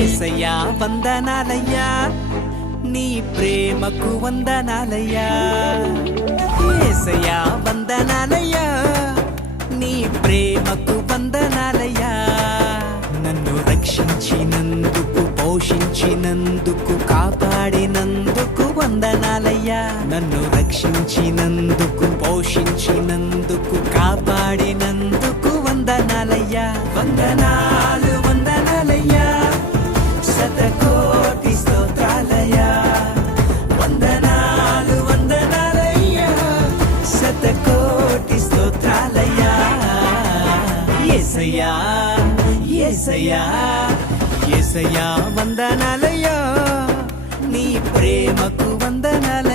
యేసయ్యా వందనాలయ్యా నీ ప్రేమకు వందనాలయ్యా యేసయ్యా వందనాలయ్యా నీ ప్రేమకు వందనాలయ్యా నన్ను రక్షించినందుకు పోషించినందుకు కాపాడినందుకు వందనాలయ్యా నన్ను రక్షించినందుకు పోషించినందుకు కాపాడినందుకు వందనాలయ్యా వందనాలు వందనాలయ్యా శతకోటి స్తోత్రాలయ్యా వందనాలు వందనాలయ్యా శతకోటి స్తోత్రాలయ్యా యేసయ్యా యేసయ్యా యేసయ్యా వందనాలయ్యా నీ ప్రేమకు వందనాలు